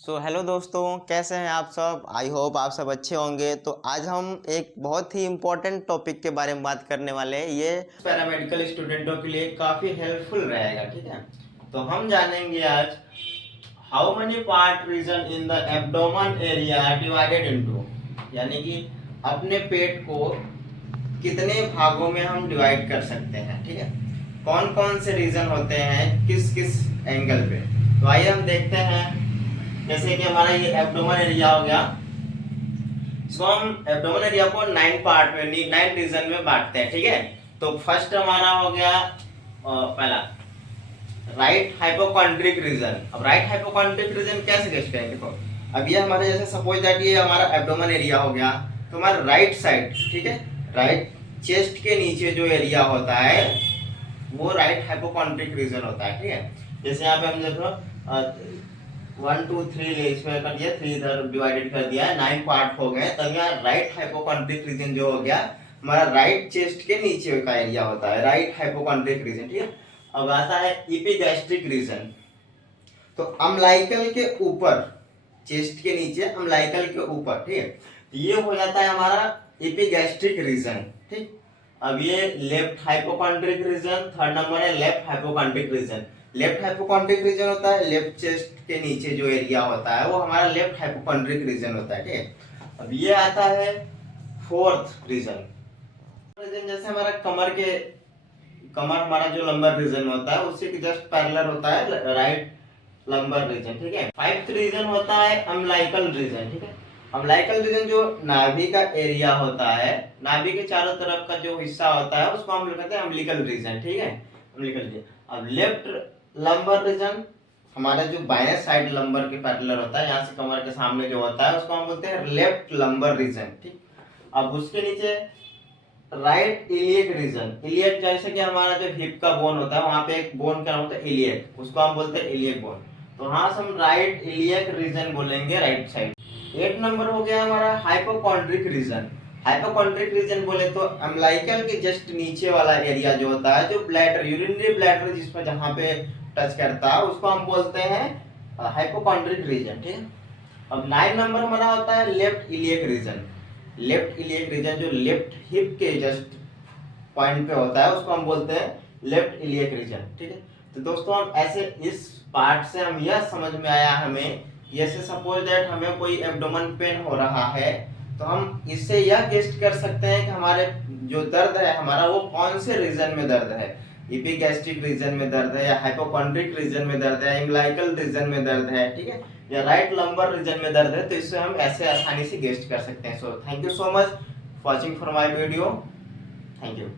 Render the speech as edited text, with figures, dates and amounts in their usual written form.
Hello दोस्तों, कैसे हैं आप सब। आई होप आप सब अच्छे होंगे। तो आज हम एक बहुत ही इम्पोर्टेंट टॉपिक के बारे में बात करने वाले हैं। ये पैरामेडिकल स्टूडेंटों के लिए काफ़ी हेल्पफुल रहेगा, ठीक है। तो हम जानेंगे आज how many part reason in the abdomen area divided into, यानी कि अपने पेट को कितने भागों में हम डिवाइड कर सकते हैं, ठीक है। कौन कौन से रीजन होते हैं किस किस एंगल पे। तो आइए हम देखते हैं। जैसे कि हमारा ये एब्डोमेन एरिया हो गया, इसको हम एब्डोमेन एरिया को 9 पार्ट में 9 रीजन में बांटते हैं, ठीक है। तो फर्स्ट हमारा हो गया पहला राइट हाइपोकॉन्ड्रिक रीजन। अब राइट हाइपोकॉन्ड्रिक रीजन कैसे गेस करेंगे। देखो, अब ये हमारे जैसे सपोज दैट ये हमारा एब्डोमेन एरिया हो गया, तो हमारा राइट साइड, ठीक है, राइट चेस्ट के नीचे जो एरिया होता है वो राइट हाइपोकॉन्ड्रिक रीजन होता है, ठीक है। जैसे यहाँ पे हम देखो 1 2 3 इसमें कर दिया, 3 इधर डिवाइडेड कर दिया है, 9 पार्ट हो गए। तब यहाँ राइट हाइपोकॉन्ड्रिक रीजन जो हो गया हमारा राइट चेस्ट के नीचे का एरिया होता है, राइट हाइपोकॉन्ड्रिक रीजन, ठीक है। अब आता है इपिगैस्ट्रिक रीजन। तो अम्लाइकल के ऊपर, चेस्ट के नीचे अम्लाइकल के ऊपर, ठीक है, ये हो जाता है हमारा इपिगैस्ट्रिक रीजन, ठीक। अब ये left hypochondriac region, third number है left hypochondriac region. Left hypochondriac region होता है लेफ्ट चेस्ट के नीचे जो एरिया होता है वो हमारा लेफ्ट हाइपोकॉन्ड्रिक रीजन होता है, ठीक है। अब ये आता है फोर्थ रीजन। जैसे हमारा कमर हमारा जो लंबर रीजन होता है उससे जस्ट पैरेलल होता है राइट लंबर रीजन, ठीक है। फाइव्थ रीजन होता है अम्लाइकल रीजन, ठीक है। अम्लाइकल रीजन जो नाभि का एरिया होता है, नाभि के चारों तरफ का जो हिस्सा होता है उसको हम कहते हैं अम्बिलिकल रीजन, ठीक है, अम्बिलिकल रीजन। अब लेफ्ट लंबर रीजन हमारा जो बाएं साइड लंबर के पैरेलल होता है, यहाँ से कमर के सामने जो होता है उसको हम बोलते हैं लेफ्ट लंबर रीजन, ठीक। अब उसके नीचे राइट इलियक रीजन। इलियक जैसे कि हमारा जो हिप का बोन होता है वहां पे एक बोन का नाम होता है इलियक, उसको हम बोलते हैं इलियक बोन। तो हाँ हम राइट इलियक रीजन बोलेंगे राइट साइड। 8 नंबर हो गया हमारा हाइपोकॉन्ड्रिक रीजन। हाइपोकॉन्ड्रिक रीजन बोले तो अम्लाइकल के जस्ट नीचे वाला एरिया जो होता है, जो ब्लैडर यूरिनरी ब्लैडर जिसमें जहाँ पे टच करता है उसको हम बोलते हैं हाइपोकॉन्ड्रिक रीजन, ठीक है। अब 9 नंबर हमारा होता है left iliac region. Left iliac region जो लेफ्ट हिप के जस्ट पॉइंट पे होता है उसको हम बोलते हैं लेफ्ट इलियक रीजन, ठीक है। तो दोस्तों हम ऐसे इस पार्ट से हम यह समझ में आया हमें, जैसे सपोज दैट हमें कोई एब्डोमेन पेन हो रहा है तो हम इससे यह गेस्ट कर सकते हैं कि हमारे जो दर्द है हमारा वो कौन से रीजन में दर्द है। इपिगैस्ट्रिक रीजन में दर्द है, या हाइपोकॉन्ड्रिक रीजन में दर्द है, इम्लाइकल रीजन में दर्द है, ठीक है, या राइट लंबर रीजन में दर्द है। तो इससे हम ऐसे आसानी से गेस्ट कर सकते हैं। So thank you so much watching for my video. Thank you.